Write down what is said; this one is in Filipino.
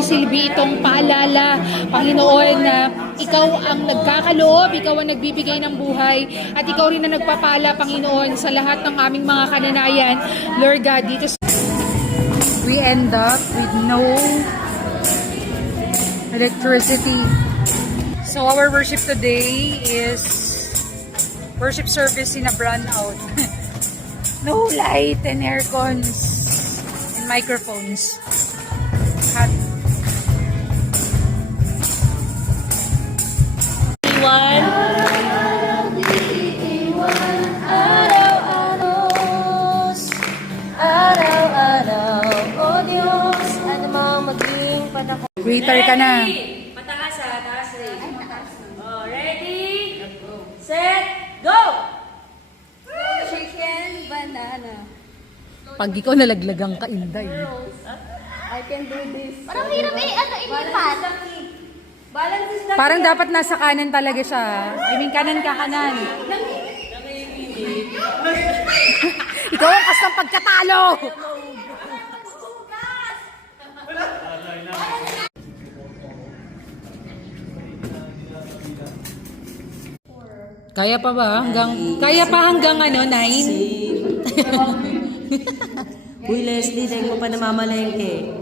nagsisilbi itong paalala, Panginoon, na ikaw ang nagkakaloob, ikaw ang nagbibigay ng buhay, at ikaw rin ang nagpapala, Panginoon, sa lahat ng aming mga kananayan. Lord God, dito we end up with no electricity. So our worship today is worship service in a brownout. No light and air cons and microphones. Hot. Araw-araw, o Diyos, ano mang maging panahon. Waiter ka na. Pataas ha, taas rin. Oh, ready, set, go! Chicken, banana. Pag ikaw nalaglagang ka, Inday. I can do this. Parang hirap ilipat. Balance is the Parang dapat nasa kanan talaga siya. I mean, kanan ka kanan. Ikaw ang kastang pagkatalo! Kaya pa ba? Hanggang ano, 9? Uy, Leslie, dahil mo pa namamalengke.